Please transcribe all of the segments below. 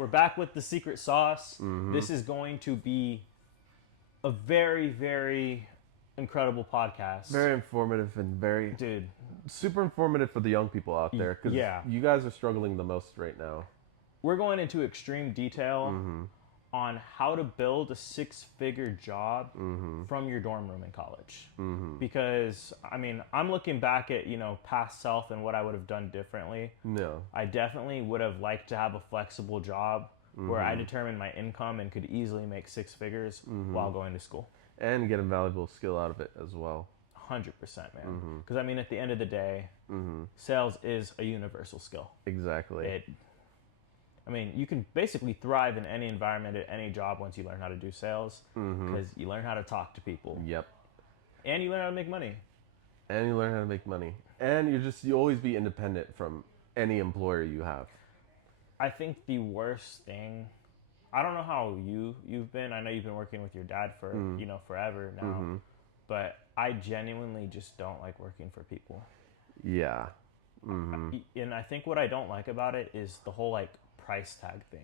We're back with the secret sauce. This is going to be a very, very incredible podcast. Very informative and very super informative for the young people out there, because you guys are struggling the most right now. We're going into extreme detail on how to build a six-figure job from your dorm room in college. Because, I mean, I'm looking back at, past self and what I would have done differently. No. I definitely would have liked to have a flexible job where I determined my income and could easily make six figures while going to school. And get a valuable skill out of it as well. 100%, man. Because, I mean, at the end of the day, sales is a universal skill. Exactly. You can basically thrive in any environment at any job once you learn how to do sales, because you learn how to talk to people. Yep. And you learn how to make money. And you always be independent from any employer you have. I think the worst thing, I don't know how you've been. I know you've been working with your dad for, forever now. But I genuinely just don't like working for people. Yeah. And I think what I don't like about it is the whole, price tag thing.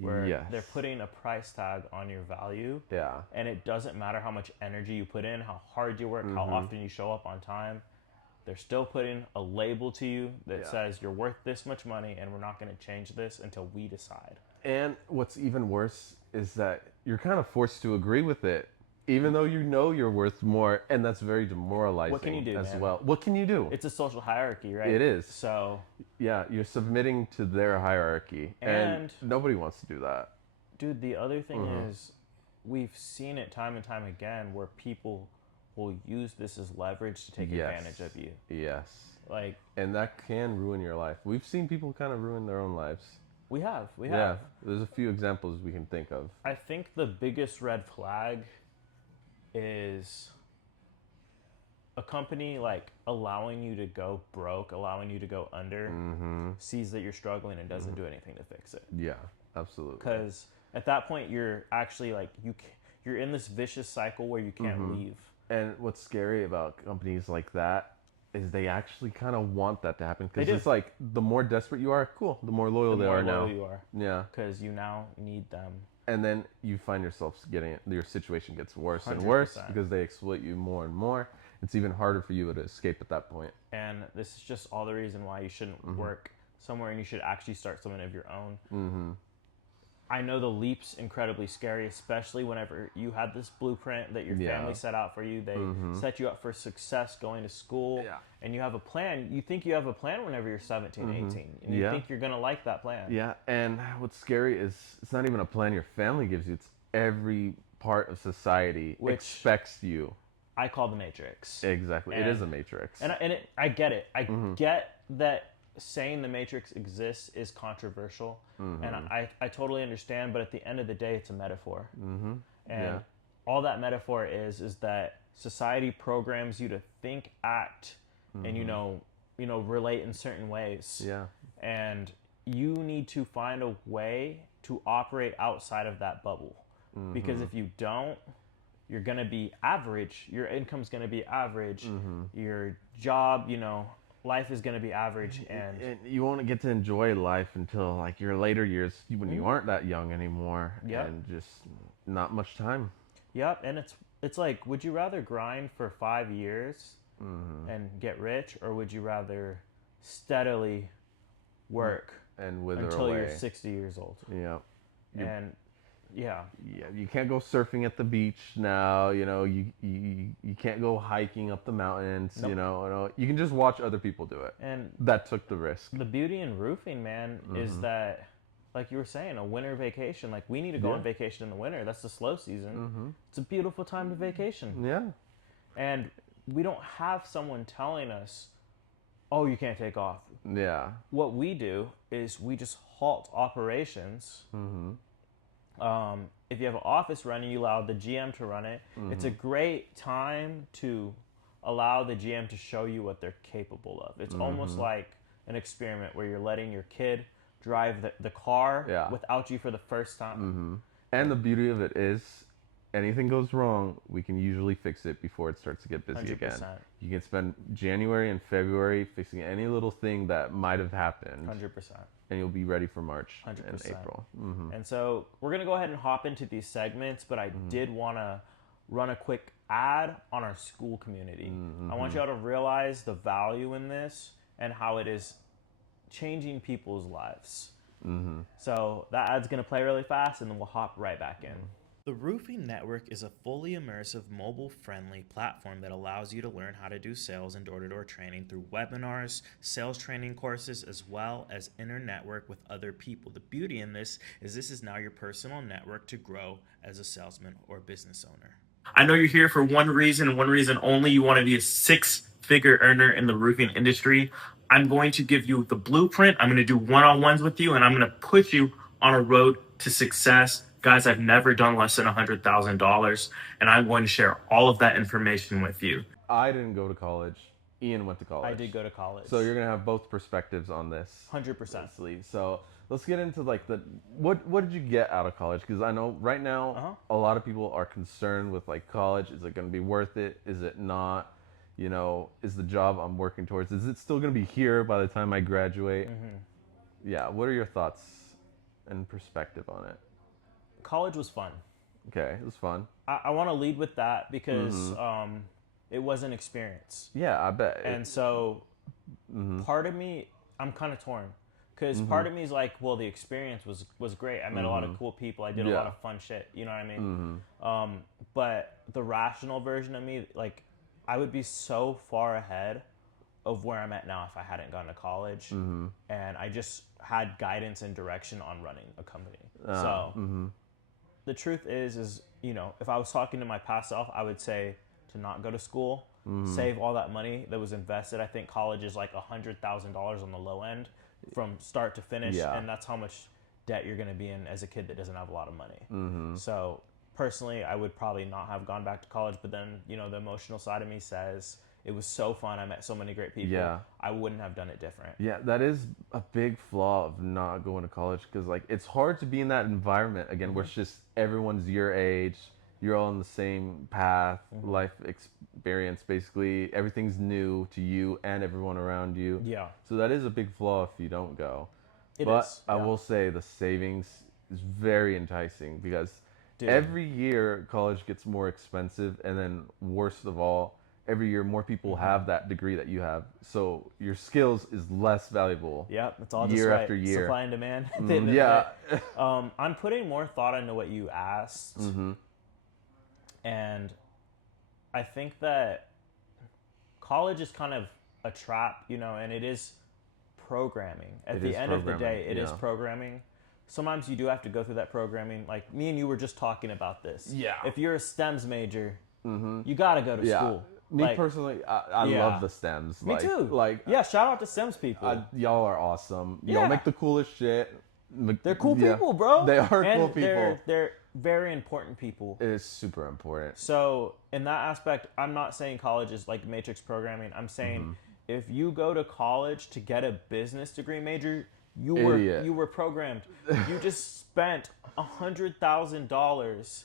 Where they're putting a price tag on your value. Yeah. And it doesn't matter how much energy you put in, how hard you work, how often you show up on time. They're still putting a label to you that says you're worth this much money and we're not going to change this until we decide. And what's even worse is that you're kind of forced to agree with it, even though you know you're worth more, and that's very demoralizing. What can you do, man? Well. What can you do? It's a social hierarchy, right? It is. So yeah, you're submitting to their hierarchy, and nobody wants to do that. Dude, the other thing is, we've seen it time and time again where people will use this as leverage to take advantage of you. Yes. And that can ruin your life. We've seen people kind of ruin their own lives. We have. Yeah, there's a few examples we can think of. I think the biggest red flag is a company allowing you to go broke, allowing you to go under, sees that you're struggling and doesn't do anything to fix it. Yeah, absolutely. Because at that point, you're actually you're in this vicious cycle where you can't leave. And what's scary about companies like that is they actually kind of want that to happen. Because it's the more desperate you are, cool, the more loyal they are now. The more loyal you are. Yeah. Because you now need them. And then you find yourself your situation gets worse 100%. And worse because they exploit you more and more. It's even harder for you to escape at that point. And this is just all the reason why you shouldn't work somewhere and you should actually start something of your own. I know the leap's incredibly scary, especially whenever you have this blueprint that your family set out for you. They set you up for success going to school, and you have a plan. You think you have a plan whenever you're 17, 18, and you think you're going to like that plan. Yeah, and what's scary is it's not even a plan your family gives you. It's every part of society expects you. I call the Matrix. Exactly. It is a Matrix. I get it. I get that saying the Matrix exists is controversial, and I totally understand, but at the end of the day, it's a metaphor. And all that metaphor is that society programs you to think, act, and relate in certain ways. Yeah. And you need to find a way to operate outside of that bubble. Because if you don't, you're going to be average. Your income's going to be average. Your job, life is going to be average, and you won't get to enjoy life until your later years when you aren't that young anymore. And just not much time. Yep. And it's would you rather grind for 5 years and get rich, or would you rather steadily work and wither until away. You're 60 years old? And you can't go surfing at the beach now. You can't go hiking up the mountains. Nope. You can just watch other people do it, and that took the risk. The beauty in roofing, man, is that, like you were saying, a winter vacation. We need to go on vacation in the winter. That's the slow season. It's a beautiful time to vacation. And we don't have someone telling us, oh, you can't take off. What we do is we just halt operations. If you have an office running, you allow the GM to run it. It's a great time to allow the GM to show you what they're capable of. It's almost like an experiment where you're letting your kid drive the car without you for the first time. And the beauty of it is anything goes wrong, we can usually fix it before it starts to get busy 100%. Again. You can spend January and February fixing any little thing that might have happened. 100%. And you'll be ready for March 100%. And April. And so we're going to go ahead and hop into these segments, but I did want to run a quick ad on our school community. I want y'all to realize the value in this and how it is changing people's lives. So that ad's going to play really fast, and then we'll hop right back in. The Roofing Network is a fully immersive, mobile-friendly platform that allows you to learn how to do sales and door-to-door training through webinars, sales training courses, as well as inter-network with other people. The beauty in this is now your personal network to grow as a salesman or business owner. I know you're here for one reason and one reason only. You want to be a six-figure earner in the roofing industry. I'm going to give you the blueprint. I'm going to do one-on-ones with you, and I'm going to put you on a road to success. Guys, I've never done less than $100,000, and I'm going to share all of that information with you. I didn't go to college. Ian went to college. I did go to college. So you're going to have both perspectives on this. 100%. So let's get into like what did you get out of college? Because I know right now a lot of people are concerned with like college. Is it going to be worth it? Is it not? You know, is the job I'm working towards, is it still going to be here by the time I graduate? Yeah. What are your thoughts and perspective on it? College was fun. Okay, it was fun. I want to lead with that because it was an experience. Yeah, I bet. And so part of me, I'm kind of torn. Because part of me is like, well, the experience was great. I met a lot of cool people. I did a lot of fun shit. You know what I mean? But the rational version of me, like, I would be so far ahead of where I'm at now if I hadn't gone to college. And I just had guidance and direction on running a company. The truth is, you know, if I was talking to my past self, I would say to not go to school, save all that money that was invested. I think college is like $100,000 on the low end from start to finish. And that's how much debt you're going to be in as a kid that doesn't have a lot of money. So personally, I would probably not have gone back to college, but then, you know, the emotional side of me says it was so fun. I met so many great people. Yeah. I wouldn't have done it different. Yeah, that is a big flaw of not going to college because, like, it's hard to be in that environment, again, where it's just everyone's your age, you're all on the same path, life experience, basically. Everything's new to you and everyone around you. Yeah. So that is a big flaw if you don't go. It but is, I will say the savings is very enticing because every year college gets more expensive, and then worst of all, every year more people have that degree that you have, so your skills is less valuable. Yep, it's all year just after year. Supply and demand. Yeah. I'm putting more thought into what you asked, and I think that college is kind of a trap, you know, and it is programming. At the end of the day, it is programming. Sometimes you do have to go through that programming. Like me and you were just talking about this. Yeah. If you're a STEMs major, you got to go to school. Me personally, I love the STEMs. Me too. Like, shout out to STEMs people. Y'all are awesome. Y'all make the coolest shit. They're cool people, bro. They are cool people. They're very important people. It is super important. So in that aspect, I'm not saying college is like matrix programming. I'm saying if you go to college to get a business degree major, you were programmed. You just spent $100,000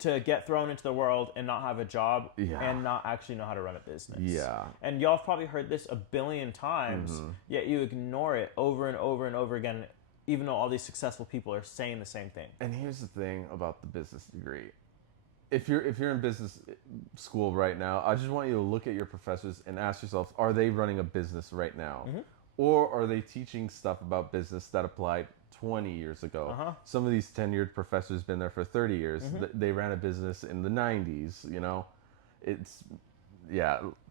to get thrown into the world and not have a job and not actually know how to run a business. Yeah. And y'all have probably heard this a billion times, yet you ignore it over and over and over again, even though all these successful people are saying the same thing. And here's the thing about the business degree. If you're in business school right now, I just want you to look at your professors and ask yourself, are they running a business right now? Or are they teaching stuff about business that applied 20 years ago? Some of these tenured professors been there for 30 years. They ran a business in the 90s, you know? It's,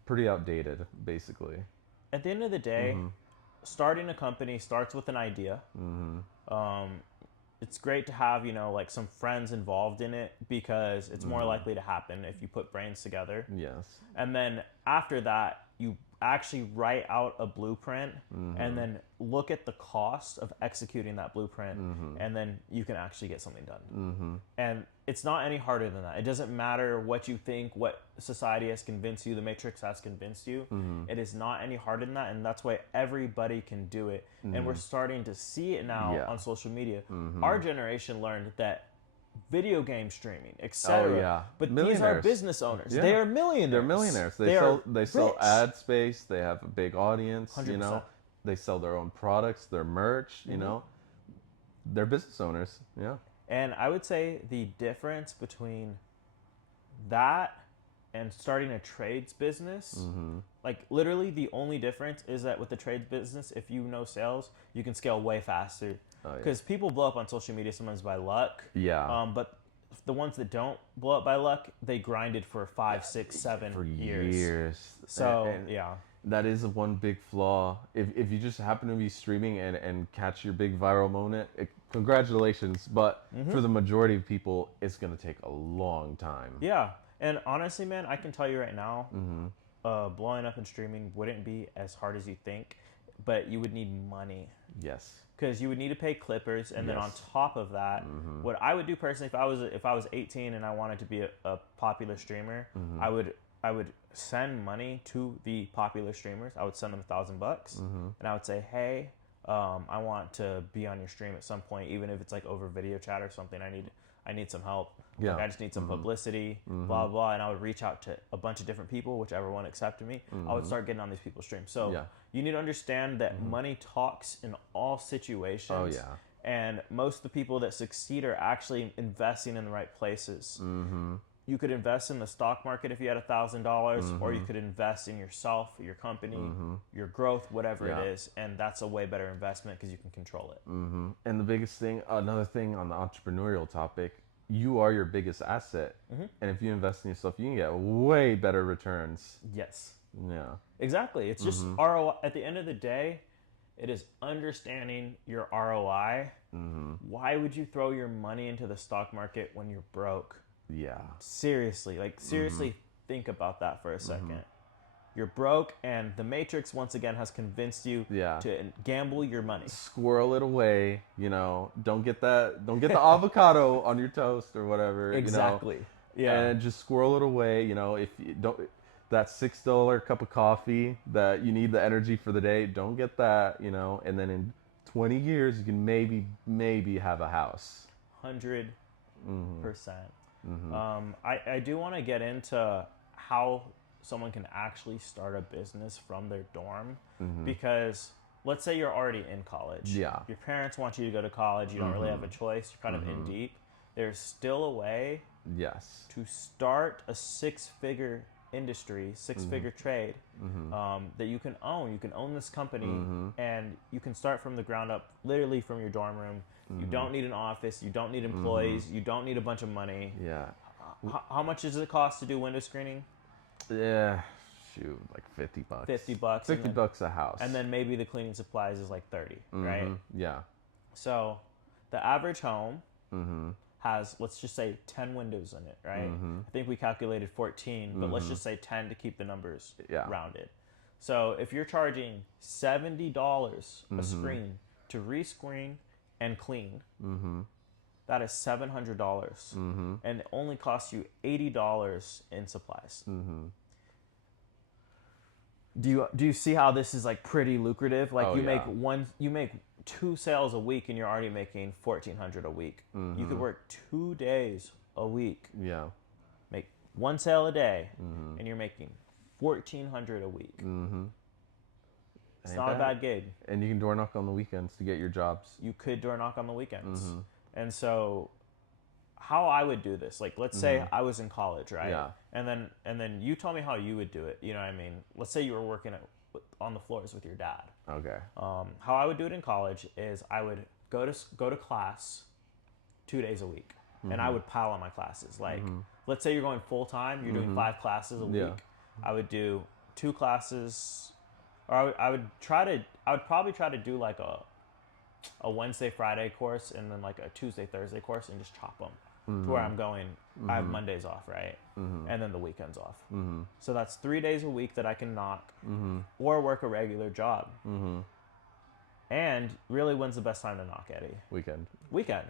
pretty outdated, basically. At the end of the day, starting a company starts with an idea. It's great to have, you know, like some friends involved in it because it's more likely to happen if you put brains together. Yes. And then after that, you actually write out a blueprint and then look at the cost of executing that blueprint, and then you can actually get something done. And it's not any harder than that. It doesn't matter what you think, what society has convinced you, the matrix has convinced you. It is not any harder than that, and that's why everybody can do it. And we're starting to see it now on social media. Our generation learned that video game streaming, etc. Oh yeah, But these are millionaires. business owners. Yeah. They are millionaires. They're millionaires. They sell rich. ad space. They have a big audience. 100%. They sell their own products, their merch. They're business owners. Yeah. And I would say the difference between that and starting a trades business, like literally the only difference is that with the trades business, if you know sales, you can scale way faster. Because people blow up on social media sometimes by luck. Yeah. But the ones that don't blow up by luck, they grinded for 5, 6, 7 For years. years. So, And yeah. that is one big flaw. If you just happen to be streaming and catch your big viral moment, congratulations. But for the majority of people, it's going to take a long time. Yeah. And honestly, man, I can tell you right now, blowing up and streaming wouldn't be as hard as you think, but you would need money. Yes. Because you would need to pay clippers, and then on top of that, what I would do personally, if I was 18 and I wanted to be a popular streamer, I would send money to the popular streamers. I would send them $1,000, and I would say, hey, I want to be on your stream at some point, even if it's like over video chat or something. I need some help. Yeah. Like, I just need some publicity, blah, blah. And I would reach out to a bunch of different people, whichever one accepted me. I would start getting on these people's streams. So you need to understand that money talks in all situations. Oh, yeah. And most of the people that succeed are actually investing in the right places. You could invest in the stock market if you had $1,000, or you could invest in yourself, your company, your growth, whatever it is. And that's a way better investment because you can control it. And the biggest thing, another thing on the entrepreneurial topic, you are your biggest asset. And if you invest in yourself, you can get way better returns. Yes. Yeah. Exactly. It's just ROI. At the end of the day, it is understanding your ROI. Why would you throw your money into the stock market when you're broke? Yeah. Seriously, think about that for a second. You're broke, and the Matrix once again has convinced you to gamble your money. Squirrel it away, Don't get the avocado on your toast or whatever. Exactly. Yeah. And just squirrel it away. If you don't, that $6 cup of coffee that you need the energy for the day, don't get that. And then in 20 years, you can maybe have a house. 100%. I do want to get into how someone can actually start a business from their dorm, because let's say you're already in college. Yeah. Your parents want you to go to college. You don't really have a choice. You're kind of in deep. There's still a way to start a six-figure industry, six-figure trade that you can own. You can own this company, and you can start from the ground up, literally from your dorm room. You don't need an office. You don't need employees. You don't need a bunch of money. Yeah. How much does it cost to do window screening? Yeah, shoot, like $50. $50. $50 a house. And then maybe the cleaning supplies is like 30, right? Yeah. So the average home has, let's just say, 10 windows in it, right? I think we calculated 14, but let's just say 10 to keep the numbers rounded. So if you're charging $70 a screen to rescreen and clean, that is $700, and it only costs you $80 in supplies. Do you see how this is like pretty lucrative? Like you make 2 sales a week, and you're already making $1,400 a week. You could work 2 days a week. Yeah. Make 1 sale a day, and you're making $1,400 a week. It's not a bad gig. And you can door knock on the weekends to get your jobs. You could door knock on the weekends. And so how I would do this, like let's say I was in college, right? Yeah. And then you tell me how you would do it. You know what I mean? Let's say you were working on the floors with your dad. Okay. How I would do it in college is I would go to class 2 days a week, and I would pile on my classes. Like let's say you're going full time, you're doing 5 classes a week. I would do 2 classes, or I would probably try to do like a Wednesday, Friday course, and then like a Tuesday, Thursday course, and just chop them to where I'm going. I have Mondays off, right? And then the weekends off. So that's 3 days a week that I can knock or work a regular job. And really, when's the best time to knock, Eddie? Weekend,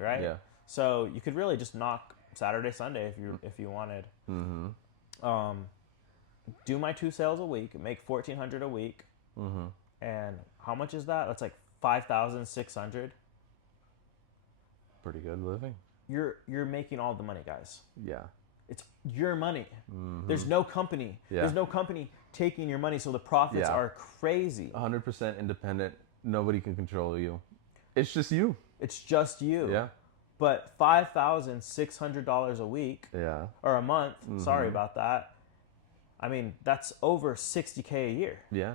right? Yeah. So you could really just knock Saturday, Sunday if you wanted. Do my 2 sales a week, make $1,400 a week. And how much is that? That's like $5,600. Pretty good living. you're making all the money, guys. Yeah. It's your money. There's no company. Yeah. There's no company taking your money, so the profits are crazy. 100% independent. Nobody can control you. It's just you. It's just you. Yeah. But $5,600 a week or a month, sorry about that. I mean, that's over $60K a year. Yeah.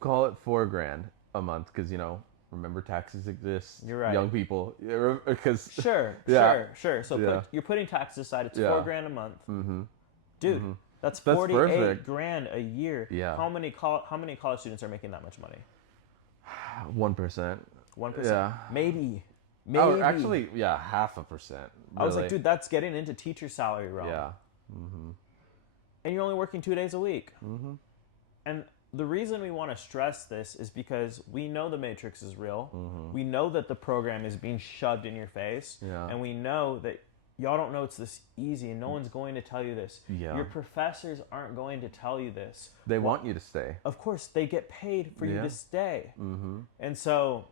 Call it $4,000 a month because, remember taxes exist. You're right. Young people. Because Sure. So you're putting taxes aside. It's $4,000 a month. Dude, that's 48 grand a year. Yeah. How many college students are making that much money? 1%. 1%? Yeah. Maybe. Oh, actually, 0.5%. Really. I was like, dude, that's getting into teacher salary realm. Yeah. And you're only working 2 days a week. And the reason we want to stress this is because we know the matrix is real. We know that the program is being shoved in your face. Yeah. And we know that y'all don't know it's this easy, and no one's going to tell you this. Yeah. Your professors aren't going to tell you this. They want you to stay. Of course, they get paid for you to stay. And so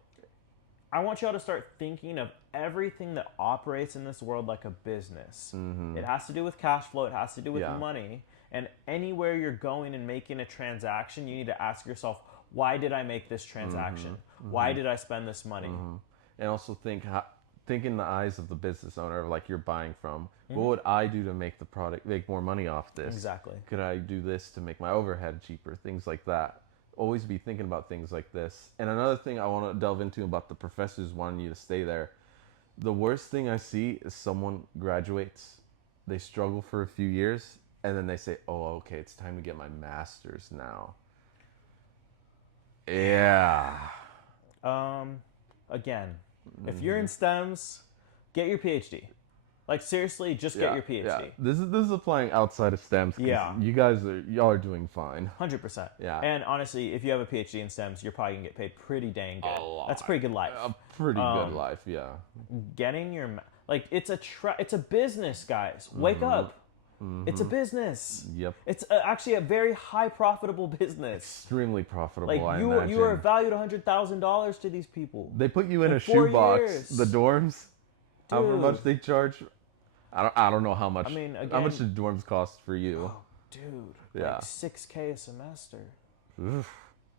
I want y'all to start thinking of everything that operates in this world like a business. It has to do with cash flow. It has to do with money. And anywhere you're going and making a transaction, you need to ask yourself, why did I make this transaction? Why did I spend this money? And also think in the eyes of the business owner, like you're buying from, what would I do to make the product, make more money off this? Exactly. Could I do this to make my overhead cheaper? Things like that. Always be thinking about things like this. And another thing I want to delve into about the professors wanting you to stay there. The worst thing I see is someone graduates, they struggle for a few years, and then they say, oh, okay, it's time to get my master's now. Yeah. Again, if you're in STEMs, get your PhD. Like, seriously, just get your PhD. Yeah. This is applying outside of STEMs. Yeah. Y'all are doing fine. 100%. Yeah. And honestly, if you have a PhD in STEMs, you're probably going to get paid pretty dang good. A lot. That's a pretty good life. A pretty good life, yeah. Getting your... it's a business, guys. Wake up. It's a business. Yep. It's actually a very high profitable business. Extremely profitable, like, I you imagine. are valued $100,000 to these people. They put you in a 4 shoebox. years. The dorms, however Dude. much they charge. I don't know how much. I mean, again, how much the dorms cost for you? Oh, dude. Yeah. Like $6K a semester. Oof.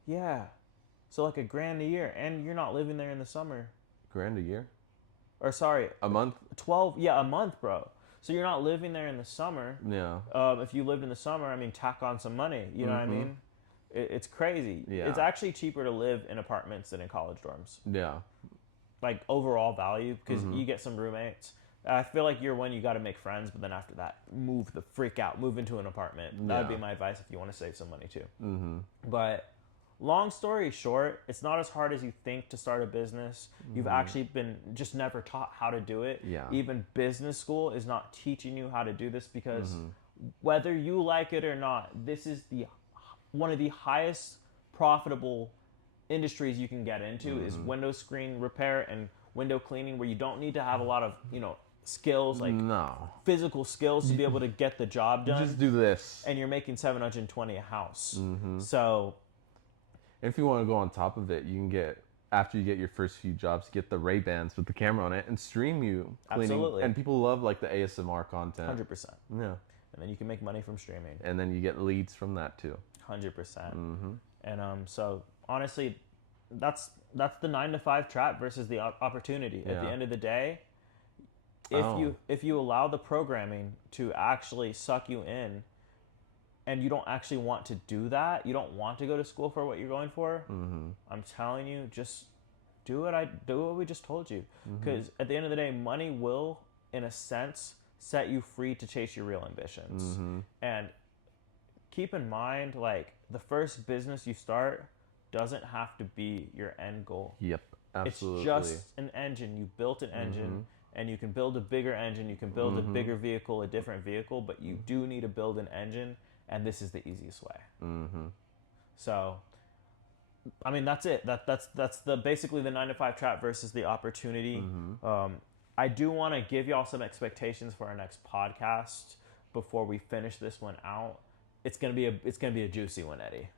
Yeah. So like $1,000 a year, and you're not living there in the summer. $1,000 a year? Or sorry, A month? 12. Yeah, a month, bro. So you're not living there in the summer. Yeah. If you lived in the summer, I mean, tack on some money. You know what I mean? It's crazy. Yeah. It's actually cheaper to live in apartments than in college dorms. Yeah. Like overall value, because you get some roommates. I feel like year one you got to make friends, but then after that, move the freak out, move into an apartment. That would be my advice if you want to save some money too. But long story short, it's not as hard as you think to start a business. You've actually been just never taught how to do it. Yeah. Even business school is not teaching you how to do this, because whether you like it or not, this is one of the highest profitable industries you can get into is window screen repair and window cleaning, where you don't need to have a lot of, skills, like physical skills to be able to get the job done. Just do this. And you're making $720 a house. So if you want to go on top of it, you can get, after you get your first few jobs, get the Ray-Bans with the camera on it and stream you cleaning. Absolutely. And people love like the ASMR content. 100%. Yeah. And then you can make money from streaming. And then you get leads from that too. 100%. And so honestly, that's the 9-to-5 trap versus the opportunity. At the end of the day, if you allow the programming to actually suck you in, and you don't actually want to do that, you don't want to go to school for what you're going for, I'm telling you, just do what we just told you. Because at the end of the day, money will, in a sense, set you free to chase your real ambitions. And keep in mind, like, the first business you start doesn't have to be your end goal. Yep, absolutely. It's just an engine. You built an engine, and you can build a bigger engine. You can build a bigger vehicle, a different vehicle, but you do need to build an engine, and this is the easiest way. So, I mean, that's it. That's basically the 9-to-5 trap versus the opportunity. I do want to give y'all some expectations for our next podcast before we finish this one out. It's gonna be a juicy one, Eddie.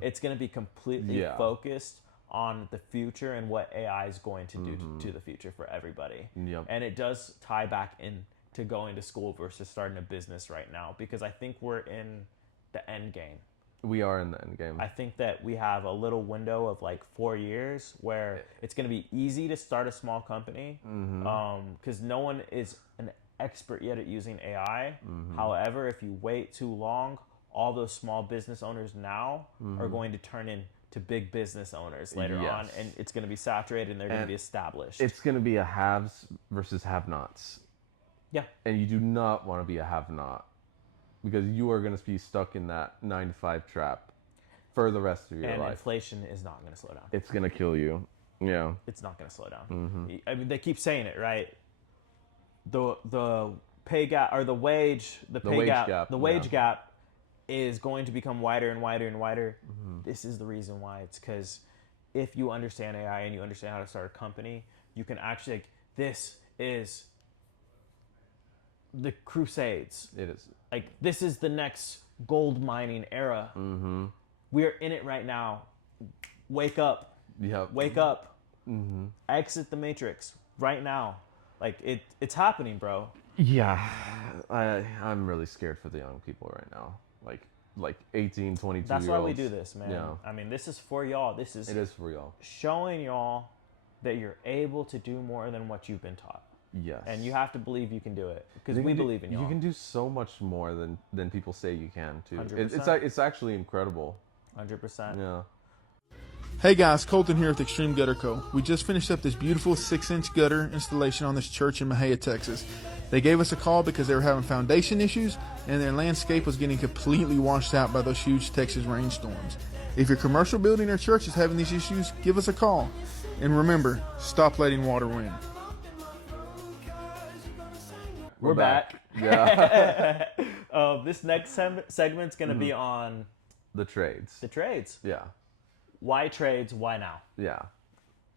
It's gonna be completely focused on the future and what AI is going to do to the future for everybody. Yep. And it does tie back in to going to school versus starting a business right now, because I think we're in the end game. We are in the end game. I think that we have a little window of like 4 years where it's going to be easy to start a small company, because no one is an expert yet at using AI. However, if you wait too long, all those small business owners now are going to turn into big business owners later on, and it's going to be saturated and they're going to be established. It's going to be a haves versus have-nots. Yeah. And you do not want to be a have-not, because you are going to be stuck in that 9-to-5 trap for the rest of your life. And inflation is not going to slow down. It's going to kill you. Yeah. It's not going to slow down. I mean, they keep saying it, right? The pay gap, or the wage gap is going to become wider and wider and wider. This is the reason why. It's because if you understand AI and you understand how to start a company, you can actually, like, this is the Crusades. It is. Like, this is the next gold mining era. We are in it right now. Wake up. Yep. Wake up. Exit the matrix right now. Like, it's happening, bro. Yeah. I'm really scared for the young people right now. Like 18, 22 That's year olds. why we do this, man. Yeah. I mean, this is for y'all. It is for y'all. Showing y'all that you're able to do more than what you've been taught. Yes. And you have to believe you can do it, because we believe in y'all. You can do so much more than people say you can, too. 100%. It's actually incredible. 100%. Yeah. Hey guys, Colton here with Extreme Gutter Co. We just finished up this beautiful 6-inch gutter installation on this church in Mahia, Texas. They gave us a call because they were having foundation issues and their landscape was getting completely washed out by those huge Texas rainstorms. If your commercial building or church is having these issues, give us a call. And remember, stop letting water win. We're back. Yeah. This next segment's going to be on The trades. the trades. Yeah. Why trades? Why now? Yeah.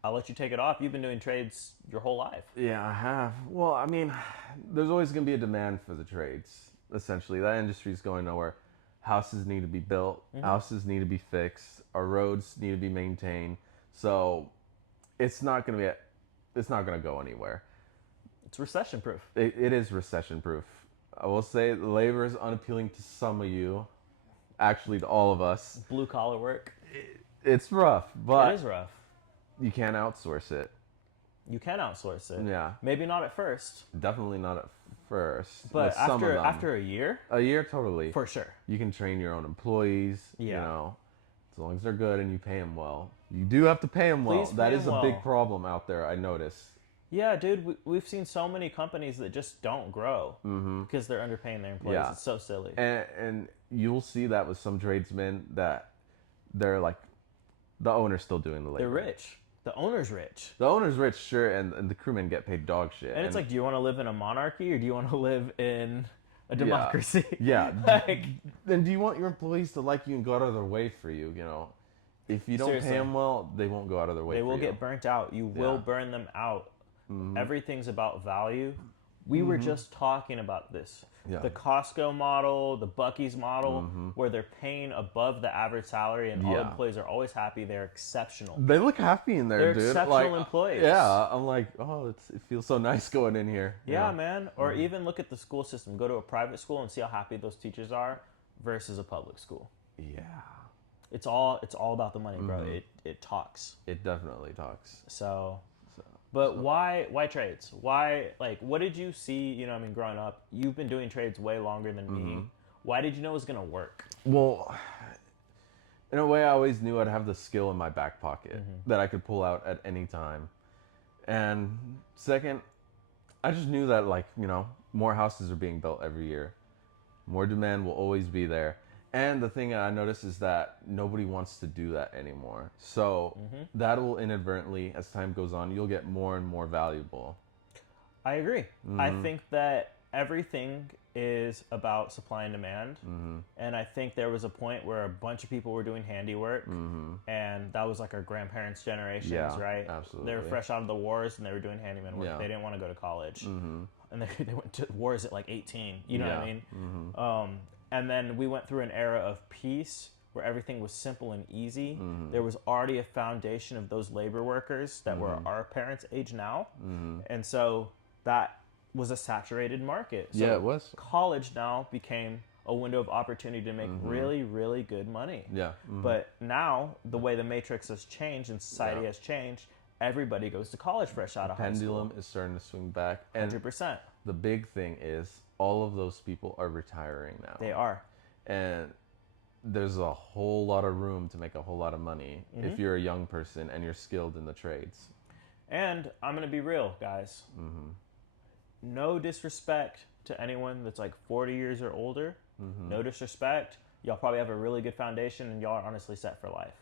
I'll let you take it off. You've been doing trades your whole life. Yeah, I have. Well, I mean, there's always going to be a demand for the trades, essentially. That industry's going nowhere. Houses need to be built. Houses need to be fixed. Our roads need to be maintained. So it's not going to go anywhere. It's recession proof. It is recession proof. I will say labor is unappealing to some of you. Actually, to all of us. Blue collar work. It's rough, but It is rough. you can't outsource it. You can outsource it. Yeah. Maybe not at first, Definitely not at first. but some of them. after a year, A year, totally. for sure. You can train your own employees. You Yeah. know, as long as they're good and you pay them well. You do have to pay them well. Please That pay is 'em a well. big problem out there, I notice. Yeah, dude, we've seen so many companies that just don't grow because they're underpaying their employees. Yeah. It's so silly. And you'll see that with some tradesmen that they're like, the owner's still doing the labor. They're rich. The owner's rich. The owner's rich, sure, and the crewmen get paid dog shit. And it's like, do you want to live in a monarchy or do you want to live in a democracy? Yeah. Like, Then do you want your employees to like you and go out of their way for you, you know? If you don't Seriously. pay them well, they won't go out of their way they for will you. get burnt out. You will burn them out. Everything's about value. We were just talking about this. Yeah. The Costco model, the Buc-ee's model, where they're paying above the average salary and all Yeah. employees are always happy. They're exceptional. They look happy in there, They're dude. exceptional Like, employees. Yeah, I'm like, oh, it feels so nice going in here. you Yeah, know? man. Or even look at the school system. Go to a private school and see how happy those teachers are versus a public school. Yeah, It's all about the money, bro. It talks. it definitely talks. But why trades? Why, like, what did you see, you know, I mean, growing up, you've been doing trades way longer than me. Why did you know it was going to work? Well, in a way, I always knew I'd have the skill in my back pocket that I could pull out at any time. And second, I just knew that, like, you know, more houses are being built every year. More demand will always be there. And the thing I noticed is that nobody wants to do that anymore. So that will inadvertently, as time goes on, you'll get more and more valuable. I agree. I think that everything is about supply and demand. And I think there was a point where a bunch of people were doing handiwork. And that was like our grandparents' generations, Yeah, right? absolutely. They were fresh out of the wars and they were doing handyman work. Yeah. They didn't want to go to college. And they went to wars at like 18. You know what I mean? And then we went through an era of peace where everything was simple and easy, there was already a foundation of those labor workers that were our parents' age now. And so that was a saturated market. So Yeah, it was. college now became a window of opportunity to make really, really good money. Yeah. But now, the way the matrix has changed and society has changed, everybody goes to college fresh out of high school. Pendulum is starting to swing back. And 100%. the big thing is all of those people are retiring now. They are. And there's a whole lot of room to make a whole lot of money if you're a young person and you're skilled in the trades. And I'm going to be real, guys. No disrespect to anyone that's like 40 years or older. No disrespect. Y'all probably have a really good foundation and y'all are honestly set for life.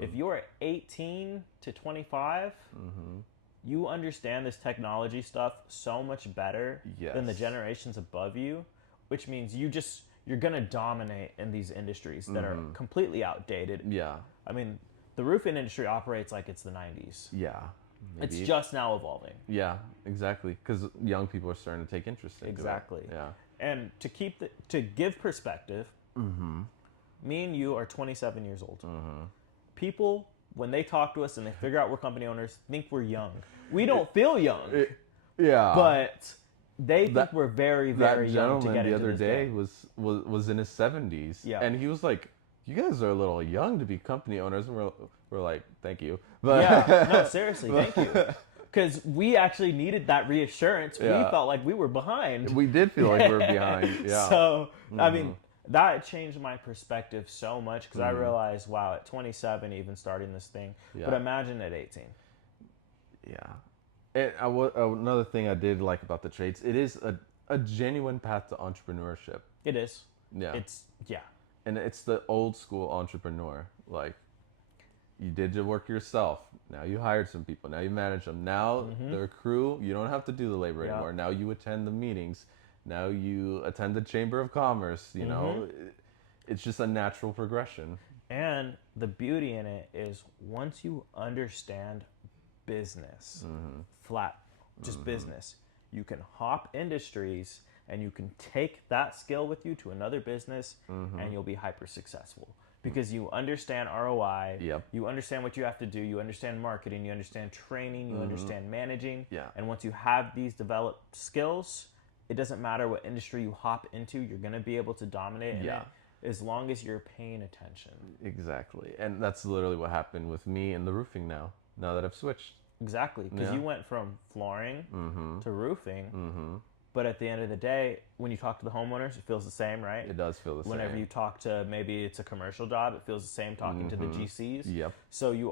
If you're 18 to 25, you understand this technology stuff so much better than the generations above you, which means you're going to dominate in these industries that are completely outdated. Yeah. I mean, the roofing industry operates like it's the 90s. Yeah. It's just now evolving. Yeah, exactly. Because young people are starting to take interest in it. Exactly. Yeah. And to give perspective, me and you are 27 years old. People, when they talk to us and they figure out we're company owners, think we're young. We don't feel young. Yeah. But they think we're very, very young to that get gentleman into the other this day game. was in his 70s. Yeah. And he was like, you guys are a little young to be company owners. And we're like, thank you. But Yeah, no, seriously, thank you. Because we actually needed that reassurance. Yeah. We felt like we were behind. We did feel like we were behind. Yeah. So, I mean, that changed my perspective so much because I realized, wow, at 27, even starting this thing. Yeah. But imagine at 18. Yeah. And another thing I did like about the trades, it is a genuine path to entrepreneurship. It is. Yeah. Yeah. And it's the old school entrepreneur. Like, you did your work yourself. Now you hired some people. Now you manage them. Now their crew, you don't have to do the labor anymore. Now you attend the meetings. Now you attend the Chamber of Commerce. You know, it's just a natural progression. And the beauty in it is once you understand business, just business, you can hop industries and you can take that skill with you to another business and you'll be hyper successful. Because you understand ROI, you understand what you have to do, you understand marketing, you understand training, you understand managing. Yeah. And once you have these developed skills, it doesn't matter what industry you hop into, you're going to be able to dominate in it as long as you're paying attention. Exactly. And that's literally what happened with me in the roofing now that I've switched. Exactly. Because you went from flooring to roofing. But at the end of the day, when you talk to the homeowners, it feels the same, right? It does feel the same. Whenever you talk to, maybe it's a commercial job, it feels the same talking to the GCs. Yep. So you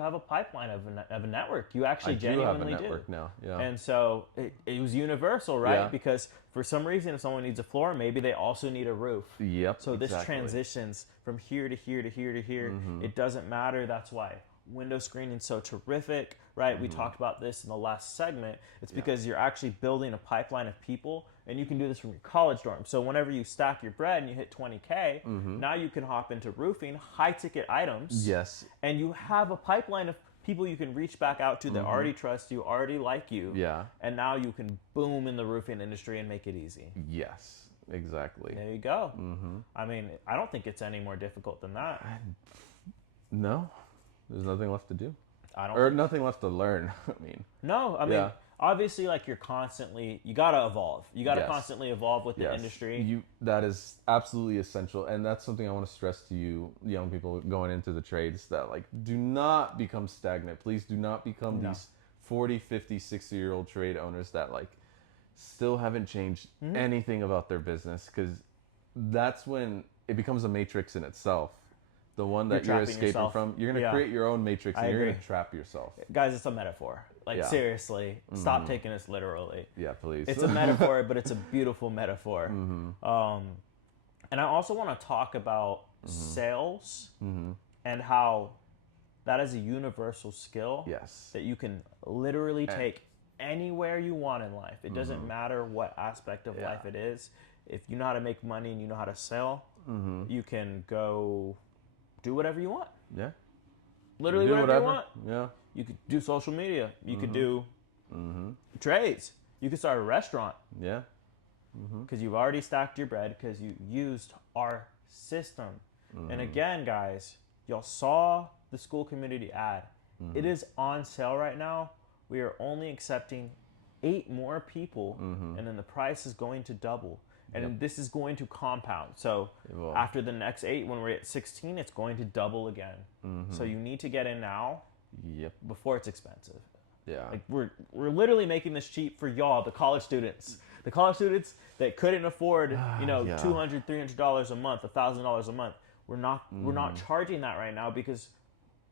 have a pipeline of a network. You actually genuinely do. have a network now, yeah. And so it was universal, right? Yeah. Because for some reason, if someone needs a floor, maybe they also need a roof. Yep. So this transitions from here to here to here to here. It doesn't matter. That's why window screening is so terrific, right? We talked about this in the last segment. It's because you're actually building a pipeline of people, and you can do this from your college dorm. So whenever you stack your bread and you hit 20K, now you can hop into roofing, high ticket items. Yes. And you have a pipeline of people you can reach back out to that already trust you, already like you. Yeah. And now you can boom in the roofing industry and make it easy. Yes, exactly. There you go. I mean, I don't think it's any more difficult than that. No. There's nothing left to do. Or nothing left to learn. I mean, obviously, like you gotta evolve. You gotta constantly evolve with the industry. That is absolutely essential. And that's something I want to stress to you, young people going into the trades, that like, do not become stagnant. Please do not become these 40, 50, 60-year-old trade owners that like still haven't changed anything about their business. Because that's when it becomes a matrix in itself. The one that you're escaping from, you're going to create your own matrix and you're going to trap yourself. Guys, it's a metaphor. Like, seriously, stop taking this literally. Yeah, please. It's a metaphor, but it's a beautiful metaphor. And I also want to talk about sales and how that is a universal skill that you can literally take anywhere you want in life. It doesn't matter what aspect of life it is. If you know how to make money and you know how to sell, you can go do whatever you want. Yeah. Literally whatever you want. Yeah. You could do social media. You could do trades. You could start a restaurant. Yeah. Because you've already stacked your bread because you used our system. And again, guys, y'all saw the school community ad. It is on sale right now. We are only accepting 8 more people, and then the price is going to double. And this is going to compound. So after the next 8, when we're at 16, it's going to double again. So you need to get in now before it's expensive. Yeah. Like we're literally making this cheap for y'all, the college students. The college students that couldn't afford, $200, $300 a month, $1,000 a month. We're not charging that right now because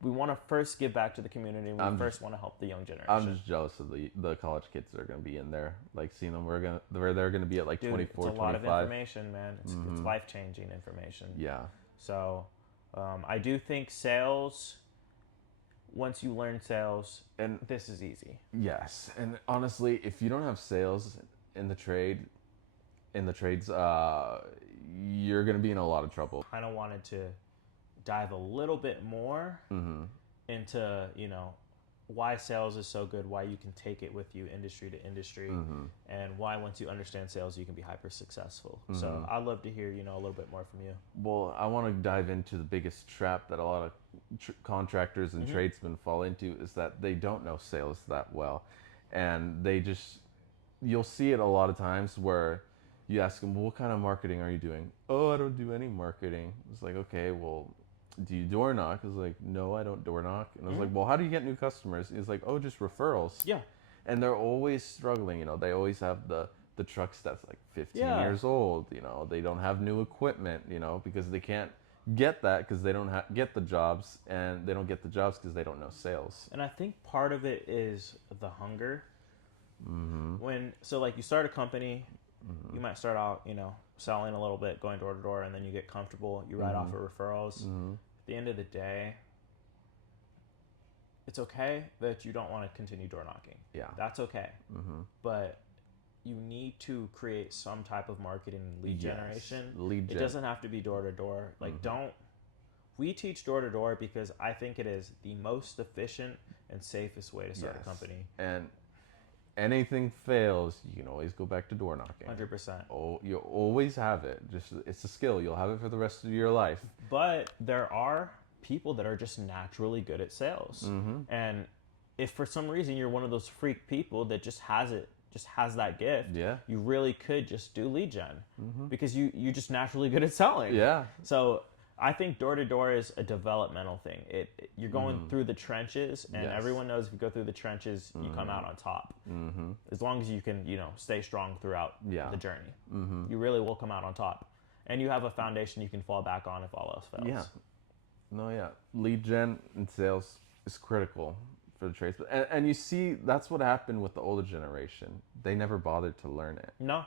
we want to first give back to the community, and we first want to help the young generation. I'm just jealous of the college kids that are going to be in there. Like, seeing them, they're going to be at like 24, 25. It's a lot of information, man. It's life-changing information. Yeah. So I do think sales, once you learn sales, and this is easy. Yes. And honestly, if you don't have sales in the trades, you're going to be in a lot of trouble. I kind of wanted to dive a little bit more into, why sales is so good, why you can take it with you industry to industry, and why once you understand sales, you can be hyper successful. So I'd love to hear, a little bit more from you. Well, I want to dive into the biggest trap that a lot of contractors and tradesmen fall into, is that they don't know sales that well. And you'll see it a lot of times where you ask them, well, what kind of marketing are you doing? Oh, I don't do any marketing. It's like, okay, well, do you door knock? It's like, no, I don't door knock. And I was like, well, how do you get new customers? It's like, oh, just referrals. Yeah. And they're always struggling. They always have the trucks that's like 15 years old. They don't have new equipment, because they can't get that because they don't get the jobs, and they don't get the jobs because they don't know sales. And I think part of it is the hunger. So like you start a company, you might start out, selling a little bit, going door to door, and then you get comfortable. You write off of referrals. At the end of the day, it's okay that you don't want to continue door knocking. Yeah. That's okay. But you need to create some type of marketing and lead generation. It doesn't have to be door to door. Like, we teach door to door because I think it is the most efficient and safest way to start a company. And anything fails, you can always go back to door knocking. 100%. Oh, you always have it. It's a skill. You'll have it for the rest of your life. But there are people that are just naturally good at sales. And if for some reason you're one of those freak people that just has that gift, you really could just do lead gen because you're just naturally good at selling. Yeah. So I think door to door is a developmental thing. You're going through the trenches, and everyone knows if you go through the trenches, you come out on top. As long as you can, stay strong throughout the journey, you really will come out on top. And you have a foundation you can fall back on if all else fails. Yeah. No, yeah. Lead gen and sales is critical for the trades. And you see, that's what happened with the older generation. They never bothered to learn it. No.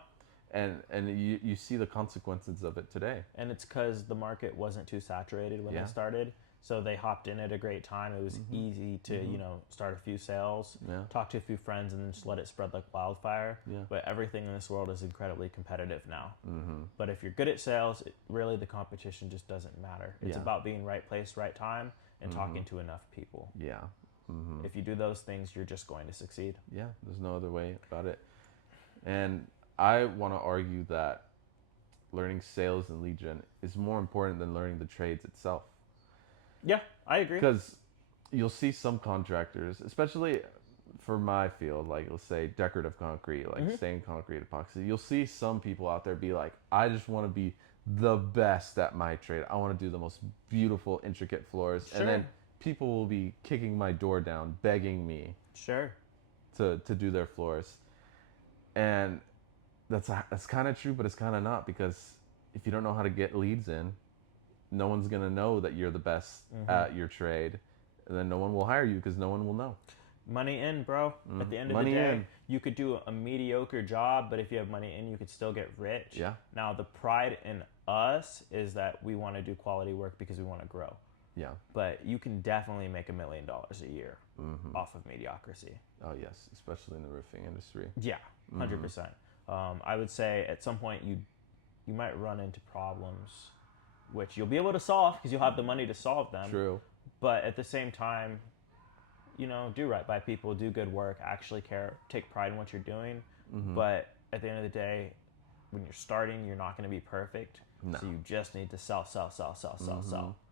And you see the consequences of it today. And it's because the market wasn't too saturated when they started. So they hopped in at a great time. It was easy to, start a few sales, talk to a few friends, and then just let it spread like wildfire. Yeah. But everything in this world is incredibly competitive now. But if you're good at sales, really the competition just doesn't matter. It's about being right place, right time, and talking to enough people. Yeah. If you do those things, you're just going to succeed. Yeah, there's no other way about it. And I want to argue that learning sales and lead gen is more important than learning the trades itself. Yeah, I agree. Because you'll see some contractors, especially for my field, like let's say decorative concrete, like stained concrete, epoxy, you'll see some people out there be like, I just want to be the best at my trade. I want to do the most beautiful, intricate floors. Sure. And then people will be kicking my door down, begging me to do their floors. And that's kind of true, but it's kind of not, because if you don't know how to get leads in, no one's going to know that you're the best at your trade, and then no one will hire you because no one will know. Money in, bro. At the end of the day, you could do a mediocre job, but if you have money in, you could still get rich. Yeah. Now, the pride in us is that we want to do quality work because we want to grow. Yeah. But you can definitely make $1 million a year off of mediocrity. Oh, yes, especially in the roofing industry. Yeah, 100%. I would say at some point you might run into problems which you'll be able to solve because you'll have the money to solve them. True. But at the same time, do right by people, do good work, actually care, take pride in what you're doing. But at the end of the day, when you're starting, you're not going to be perfect. No. So you just need to sell.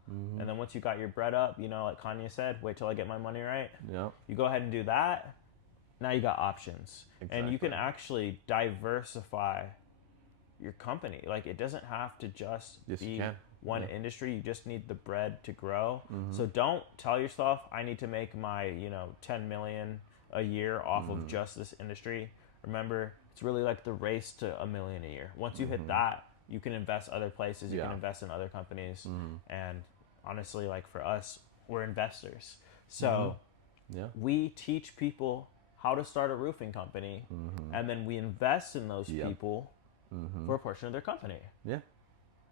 And then once you got your bread up, you know, like Kanye said, wait till I get my money right. Yep. You go ahead and do that. Now you got options. Exactly. And you can actually diversify your company. Like, it doesn't have to just be one industry. You just need the bread to grow. So don't tell yourself, I need to make my, 10 million a year off of just this industry. Remember, it's really like the race to $1 million a year. Once you hit that, you can invest other places. You can invest in other companies. And honestly, like for us, we're investors. So we teach people how to start a roofing company, and then we invest in those people for a portion of their company. Yeah.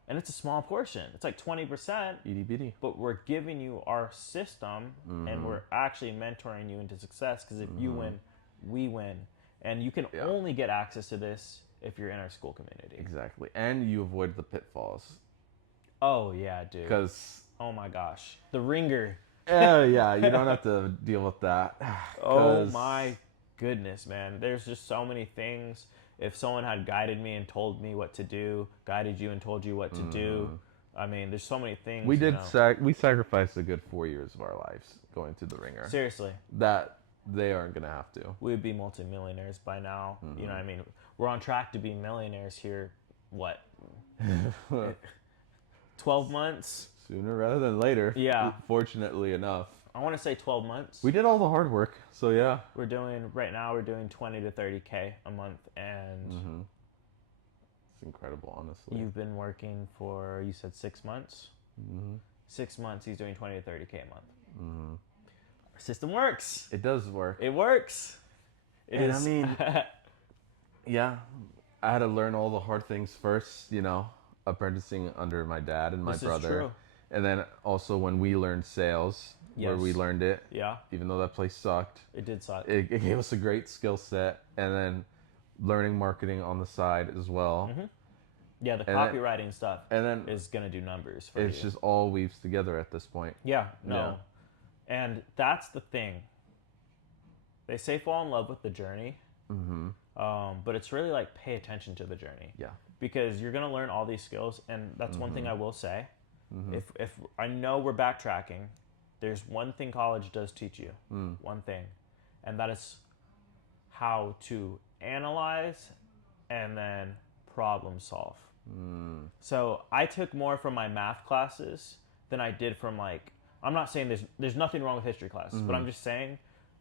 And it's a small portion. It's like 20%. Itty bitty. But we're giving you our system, and we're actually mentoring you into success, because if you win, we win. And you can only get access to this if you're in our school community. Exactly. And you avoid the pitfalls. Oh, yeah, dude. Because... Oh, my gosh. The ringer. Yeah, you don't have to deal with that. Oh, my goodness, man. There's just so many things. If someone had guided me and told me what to do, guided you and told you what to do, I mean, there's so many things. We did we sacrificed a good 4 years of our lives going to the ringer. Seriously. That they aren't going to have to. We would be multimillionaires by now. You know what I mean? We're on track to be millionaires here, what? 12 months? Sooner rather than later. Yeah. Fortunately enough. I want to say 12 months. We did all the hard work, so yeah. Right now we're doing 20 to 30K a month, and it's incredible, honestly. you've been working for, you said 6 months? 6 months, he's doing 20 to 30K a month. Our system works. It does work. It works. I mean, yeah, I had to learn all the hard things first, apprenticing under my dad and my brother. Is true. And then also when we learned sales, where we learned it. Yeah. Even though that place sucked. It did suck. It gave us a great skill set. And then learning marketing on the side as well. Yeah, the copywriting stuff is going to do numbers for you. It's just all weaves together at this point. Yeah, no. Yeah. And that's the thing. They say fall in love with the journey. But it's really like pay attention to the journey. Yeah. Because you're going to learn all these skills. And that's one thing I will say. If I know we're backtracking, there's one thing college does teach you. One thing. And that is how to analyze and then problem solve. So I took more from my math classes than I did from I'm not saying there's nothing wrong with history classes, but I'm just saying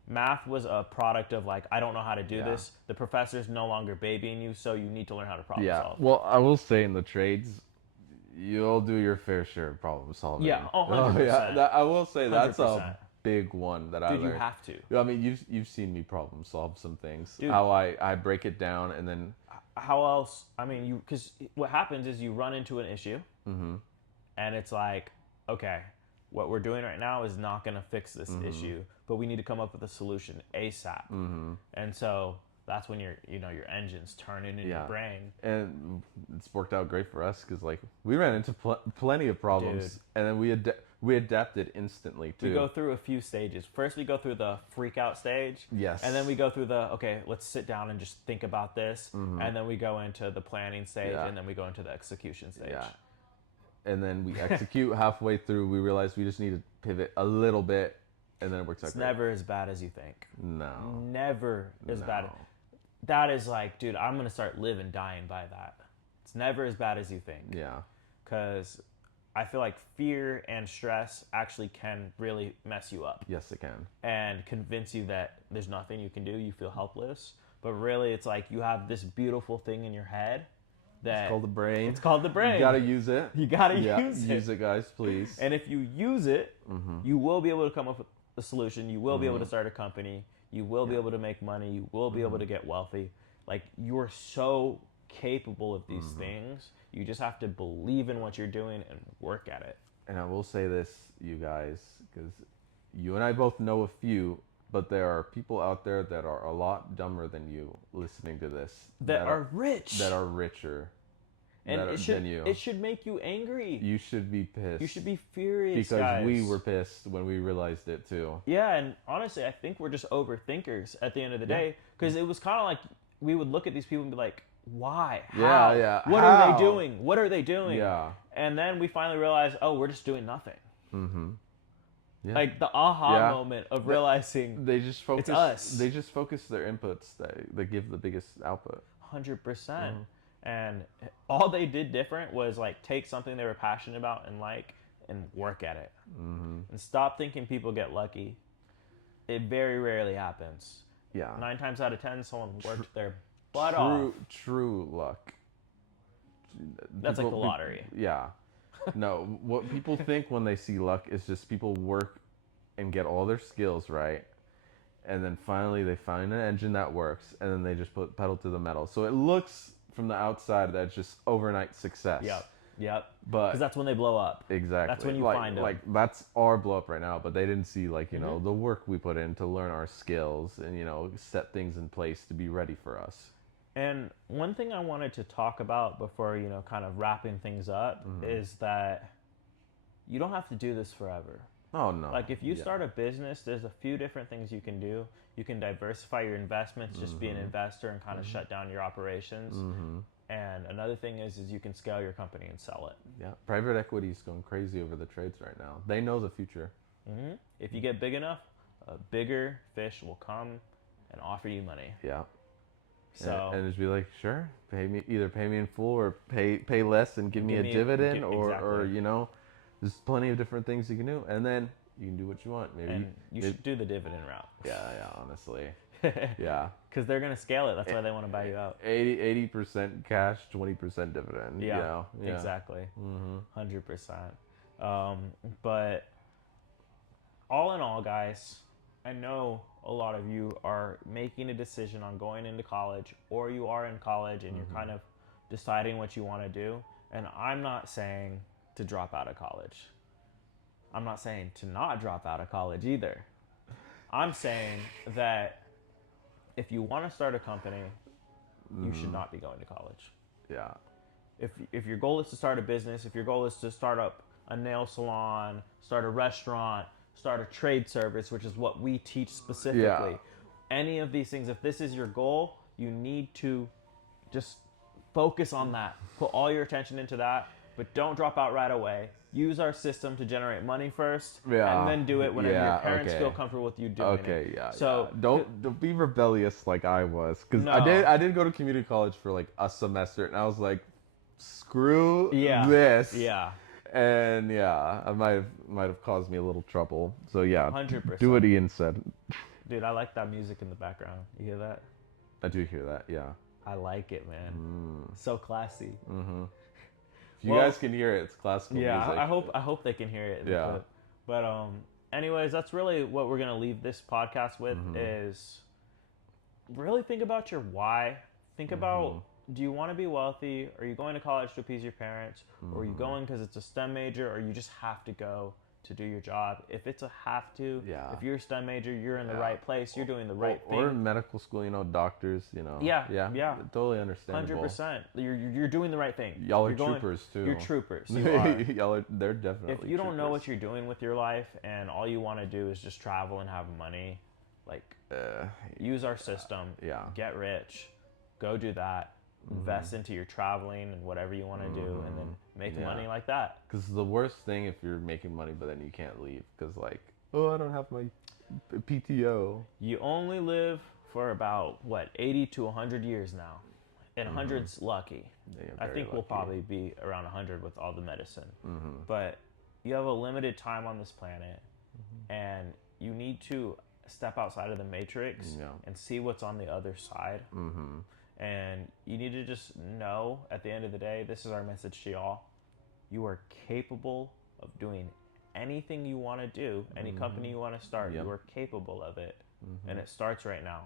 math was a product of I don't know how to do this. The professor's no longer babying you, so you need to learn how to problem solve. Well, I will say in the trades, you'll do your fair share of problem solving. Yeah, 100%. I will say that's 100%. a big one that I learned. Dude, you have to. I mean, you've seen me problem solve some things. Dude. How I break it down and then... How else? I mean, because what happens is you run into an issue, and it's okay, what we're doing right now is not going to fix this issue, but we need to come up with a solution ASAP. And so that's when your engine's turning in your brain. And it's worked out great for us because we ran into plenty of problems. Dude. And then we adapted instantly too. We go through a few stages. First, we go through the freak out stage. Yes. And then we go through okay, let's sit down and just think about this. And then we go into the planning stage, and then we go into the execution stage. Yeah. And then we execute halfway through. We realize we just need to pivot a little bit, and then it works out It's great. never as bad as you think. No. Never as bad. That is dude, I'm going to start living, dying by that. It's never as bad as you think. Yeah. Because I feel like fear and stress actually can really mess you up. Yes, it can. And convince you that there's nothing you can do. You feel helpless. But really, it's you have this beautiful thing in your head. It's called the brain. It's called the brain. You got to use it. You got to use it. Use it, guys, please. And if you use it, you will be able to come up with a solution. You will be able to start a company. You will be able to make money. You will be able to get wealthy. You're so capable of these things. You just have to believe in what you're doing and work at it. And I will say this, you guys, because you and I both know a few, but there are people out there that are a lot dumber than you listening to this. That are rich. That are richer and than you. It should make you angry. You should be pissed. You should be furious, because guys. we were pissed when we realized it too. Yeah, and honestly, I think we're just overthinkers at the end of the day. Because it was kind of we would look at these people and be like, why? Yeah, How? yeah. What How? are they doing? What are they doing? Yeah. And then we finally realized, oh, we're just doing nothing. Mm-hmm. Yeah. Like the aha Yeah. moment of realizing They just focus. it's us. They just focus their inputs. They give the biggest output. 100%. And all they did different was like take something they were passionate about and work at it. And stop thinking people get lucky. It very rarely happens. Yeah. 9 times out of 10, someone worked their butt off. True luck. That's like the lottery. Yeah. No, what people think when they see luck is just people work and get all their skills right, and then finally they find an engine that works, and then they just put pedal to the metal. So it looks from the outside that it's just overnight success. Yep. But because that's when they blow up. Exactly. That's when you find them. Like that's our blow up right now, but they didn't see like, you know, the work we put in to learn our skills and, you know, set things in place to be ready for us. And one thing I wanted to talk about before, you know, kind of wrapping things up is that you don't have to do this forever. Oh, no. Like if you start a business, there's a few different things you can do. You can diversify your investments, just be an investor and kind of shut down your operations. And another thing is you can scale your company and sell it. Yeah. Private equity is going crazy over the trades right now. They know the future. If you get big enough, a bigger fish will come and offer you money. Yeah. So and just be like, sure, pay me in full or pay less and give me a dividend or you know, there's plenty of different things you can do, and then you can do what you want. Maybe you should do the dividend route. Yeah, honestly. Yeah. Because they're gonna scale it. That's why they want to buy you out. 80% cash, 20% dividend. Yeah, you know? Yeah. Exactly. 100%. But all in all, guys, I know a lot of you are making a decision on going into college, or you are in college and you're kind of deciding what you want to do. And I'm not saying to drop out of college. I'm not saying to not drop out of college either. I'm saying that if you want to start a company, you should not be going to college. Yeah. If your goal is to start a business, if your goal is to start up a nail salon, start a restaurant, start a trade service, which is what we teach specifically. Any of these things, if this is your goal, you need to just focus on that. Put all your attention into that, but don't drop out right away. Use our system to generate money first, and then do it whenever your parents feel comfortable with you doing it. So don't be rebellious like I was, because I did go to community college for like a semester, and I was like, screw this. Yeah. And I might have caused me a little trouble. So 100%. do what Ian said. Dude, I like that music in the background. You hear that? I do hear that. Yeah. I like it, man. So classy. If you guys can hear it, it's classical music. I hope they can hear it. Yeah. But anyways, that's really what we're gonna leave this podcast with is really think about your why. Think about, do you want to be wealthy? Are you going to college to appease your parents? Or are you going because it's a STEM major, or you just have to go to do your job? If it's a have to, if you're a STEM major, you're in the right place. You're doing the right thing. Or in medical school, you know, doctors, you know. Yeah. Totally understandable. 100%. You're doing the right thing. Y'all are troopers too. You're troopers. You are. They're definitely. If you don't know what you're doing with your life and all you want to do is just travel and have money, like use our system. Get rich. Go do that. Invest into your traveling and whatever you want to do, and then make money like that. Because the worst thing if you're making money but then you can't leave because like, I don't have my PTO. You only live for about 80 to 100 years now, and 100's lucky. I think we'll probably be around 100 with all the medicine. But you have a limited time on this planet, and you need to step outside of the matrix and see what's on the other side. And you need to just know, at the end of the day, this is our message to y'all. You are capable of doing anything you want to do, any company you want to start. You are capable of it. And it starts right now.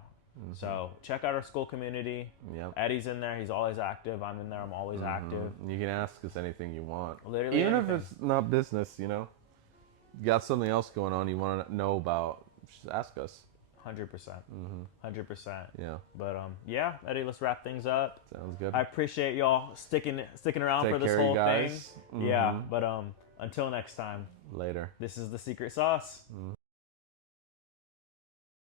So check out our school community. Eddie's in there. He's always active. I'm in there. I'm always active. You can ask us anything you want. Literally Even anything. if it's not business, you know. You got something else going on you want to know about, just ask us. 100%. 100%. Yeah. But Eddie, let's wrap things up. Sounds good. I appreciate y'all sticking around Take for this care, whole you guys. thing. Yeah. But until next time. Later. This is the secret sauce.